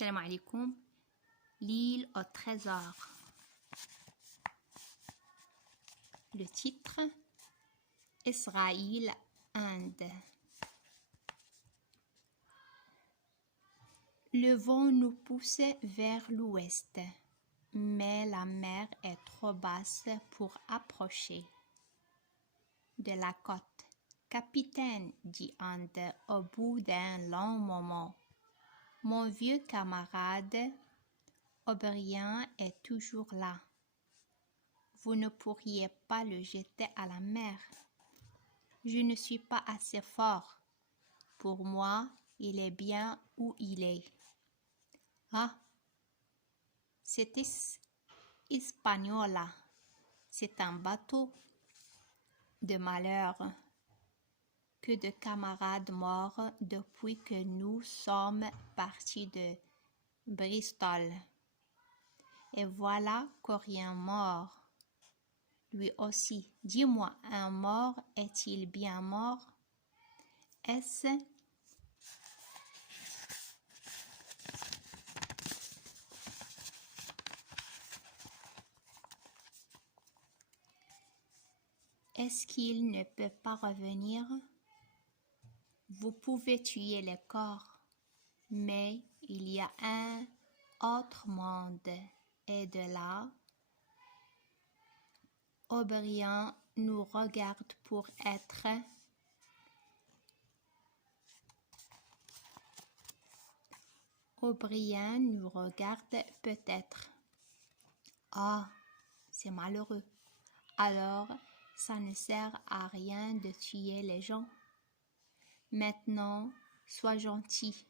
Salam alaikum. L'île au trésor. Le titre: Israël, Inde. Le vent nous pousse vers l'ouest, mais la mer est trop basse pour approcher de la côte. Capitaine, dit Inde au bout d'un long moment, mon vieux camarade O'Brien est toujours là. Vous ne pourriez pas le jeter à la mer. Je ne suis pas assez fort. Pour moi, il est bien où il est. Ah, c'est Hispaniola. C'est un bateau de malheur. Que de camarades morts depuis que nous sommes partis de Bristol. Et voilà qu'Orient mort. Lui aussi. Dis-moi, un mort est-il bien mort? Est-ce qu'il ne peut pas revenir? Vous pouvez tuer les corps, mais il y a un autre monde, et de là, O'Brien nous regarde pour être O'Brien nous regarde peut-être. Ah, c'est malheureux. Alors, ça ne sert à rien de tuer les gens. Maintenant, sois gentil.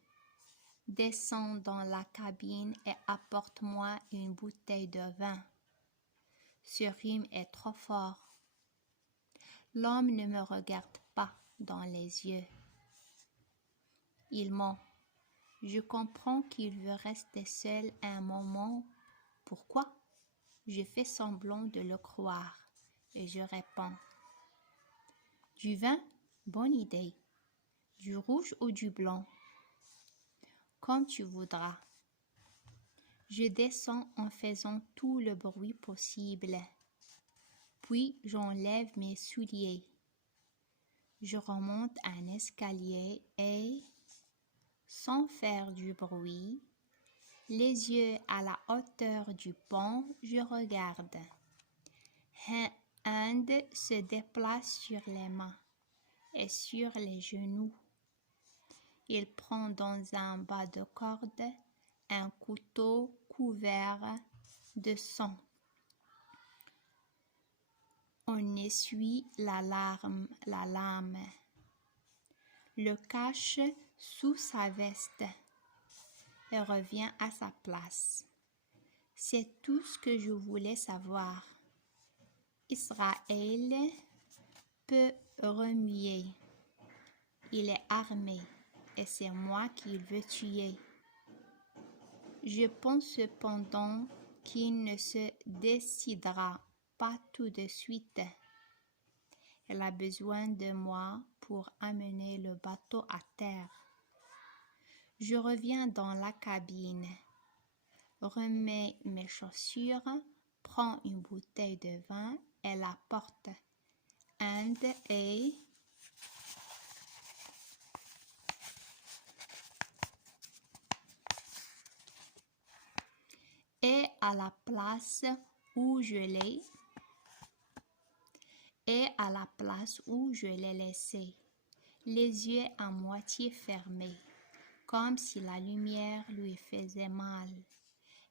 Descends dans la cabine et apporte-moi une bouteille de vin. Ce rhume est trop fort. L'homme ne me regarde pas dans les yeux. Il ment. Je comprends qu'il veut rester seul un moment. Pourquoi? Je fais semblant de le croire et je réponds. Du vin? Bonne idée. Du rouge ou du blanc? Comme tu voudras. Je descends en faisant tout le bruit possible. Puis j'enlève mes souliers. Je remonte un escalier et, sans faire du bruit, les yeux à la hauteur du pont, je regarde. Inde se déplace sur les mains et sur les genoux. Il prend dans un bas de corde un couteau couvert de sang. On essuie la lame, le cache sous sa veste et revient à sa place. C'est tout ce que je voulais savoir. Israël peut remuer. Il est armé et c'est moi qu'il veut tuer. Je pense cependant qu'il ne se décidera pas tout de suite. Elle a besoin de moi pour amener le bateau à terre. Je reviens dans la cabine, remets mes chaussures, prends une bouteille de vin et la porte. Inde est à la place où je l'ai laissé, les yeux à moitié fermés, comme si la lumière lui faisait mal.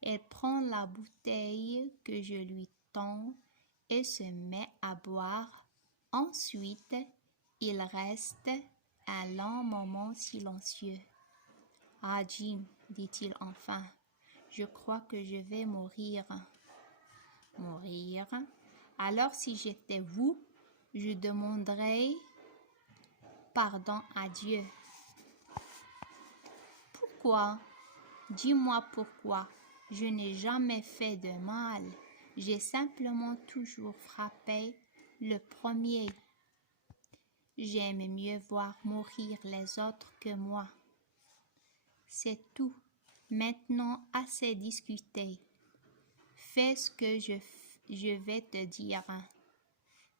Elle prend la bouteille que je lui tends et se met à boire. Ensuite, il reste un long moment silencieux. « Ah, Jim, dit-il enfin, je crois que je vais mourir. » Mourir? Alors si j'étais vous, je demanderais pardon à Dieu. Pourquoi? Dis-moi pourquoi. Je n'ai jamais fait de mal. J'ai simplement toujours frappé le premier. J'aime mieux voir mourir les autres que moi. C'est tout. Maintenant, assez discuté. Fais ce que je vais te dire.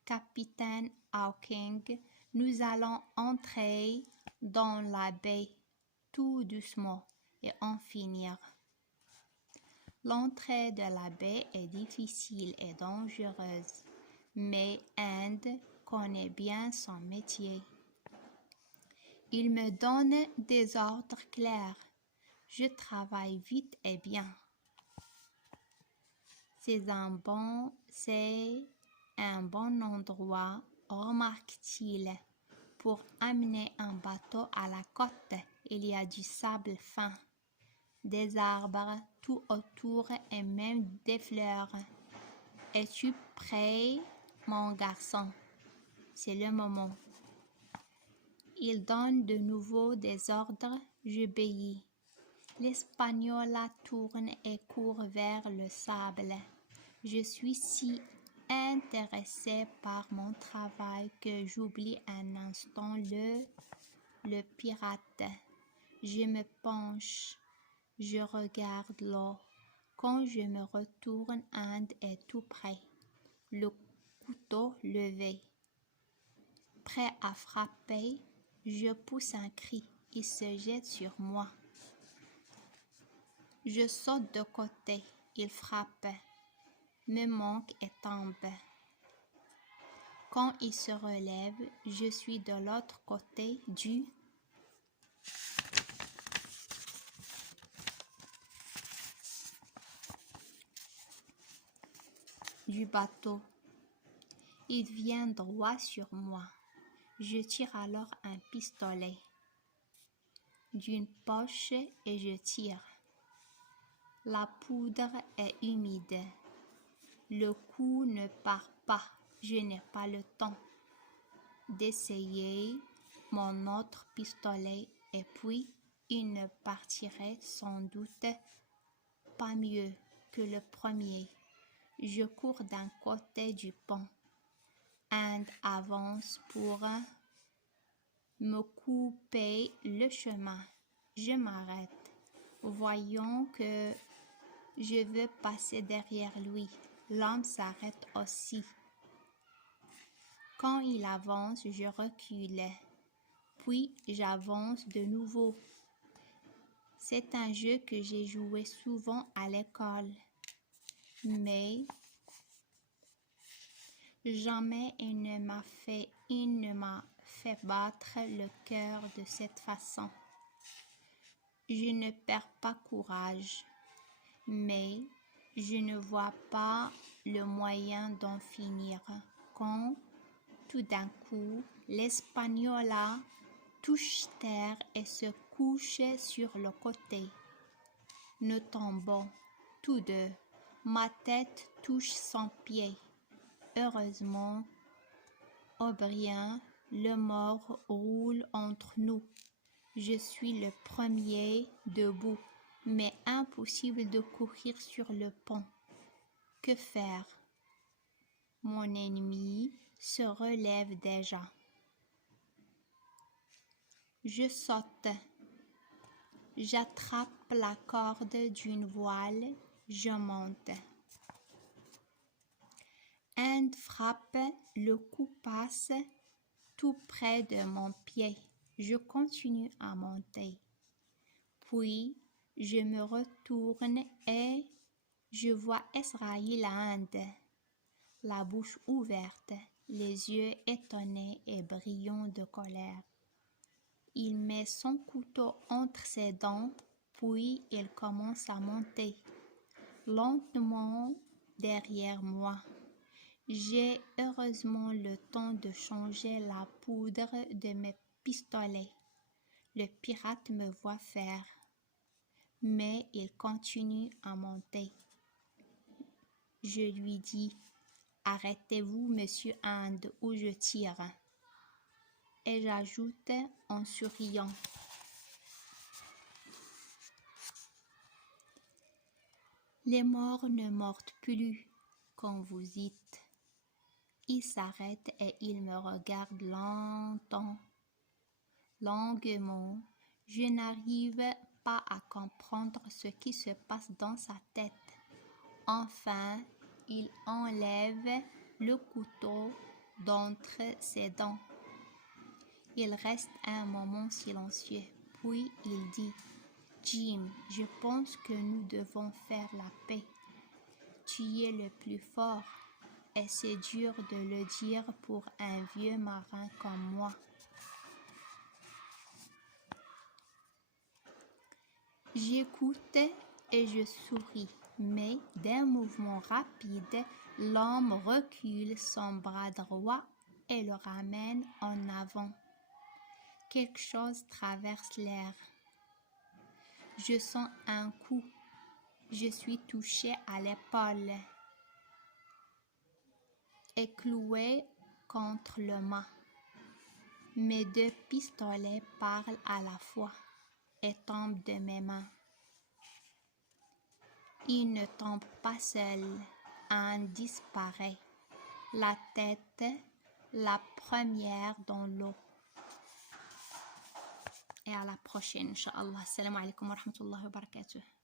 Capitaine Hawking, nous allons entrer dans la baie tout doucement et en finir. L'entrée de la baie est difficile et dangereuse, mais End connaît bien son métier. Il me donne des ordres clairs. Je travaille vite et bien. C'est un bon endroit, remarque-t-il, pour amener un bateau à la côte. Il y a du sable fin, des arbres tout autour et même des fleurs. Es-tu prêt, mon garçon? C'est le moment. Il donne de nouveau des ordres, j'obéis. L'Espagnol tourne et court vers le sable. Je suis si intéressé par mon travail que j'oublie un instant le pirate. Je me penche, je regarde l'eau. Quand je me retourne, End est tout près, le couteau levé. Prêt à frapper, je pousse un cri. Il se jette sur moi. Je saute de côté. Il frappe, me manque et tombe. Quand il se relève, je suis de l'autre côté du bateau. Il vient droit sur moi. Je tire alors un pistolet d'une poche et je tire. La poudre est humide. Le coup ne part pas. Je n'ai pas le temps d'essayer mon autre pistolet et puis il ne partirait sans doute pas mieux que le premier. Je cours d'un côté du pont. End avance pour me couper le chemin. Je m'arrête, voyant que je veux passer derrière lui. L'homme s'arrête aussi. Quand il avance, je recule, puis j'avance de nouveau. C'est un jeu que j'ai joué souvent à l'école, mais jamais il ne m'a fait battre le cœur de cette façon. Je ne perds pas courage, mais je ne vois pas le moyen d'en finir quand, tout d'un coup, l'Espagnol touche terre et se couche sur le côté. Nous tombons tous deux. Ma tête touche son pied. Heureusement, O'Brien, le mort, roule entre nous. Je suis le premier debout, mais impossible de courir sur le pont. Que faire? Mon ennemi se relève déjà. Je saute. J'attrape la corde d'une voile. Je monte. End frappe, le coup passe tout près de mon pied. Je continue à monter. Puis, je me retourne et je vois Israël End, la bouche ouverte, les yeux étonnés et brillants de colère. Il met son couteau entre ses dents, puis il commence à monter, lentement derrière moi. J'ai heureusement le temps de changer la poudre de mes pistolets. Le pirate me voit faire, mais il continue à monter. Je lui dis « Arrêtez-vous, monsieur End, ou je tire ». Et j'ajoute en souriant « Les morts ne mordent plus quand vous dites ». Il s'arrête et il me regarde longuement. Je n'arrive pas à comprendre ce qui se passe dans sa tête. Enfin, il enlève le couteau d'entre ses dents. Il reste un moment silencieux, puis il dit « Jim, je pense que nous devons faire la paix. Tu es le plus fort, et c'est dur de le dire pour un vieux marin comme moi. » J'écoute et je souris, mais d'un mouvement rapide, l'homme recule son bras droit et le ramène en avant. Quelque chose traverse l'air. Je sens un coup. Je suis touché à l'épaule et cloué contre le mât. Mes 2 pistolets parlent à la fois et tombent de mes mains. Il ne tombe pas seul, un disparaît. La tête, la première dans l'eau. Et à la prochaine, Inch'Allah. Assalamu alaikum wa rahmatullahi wa barakatuh.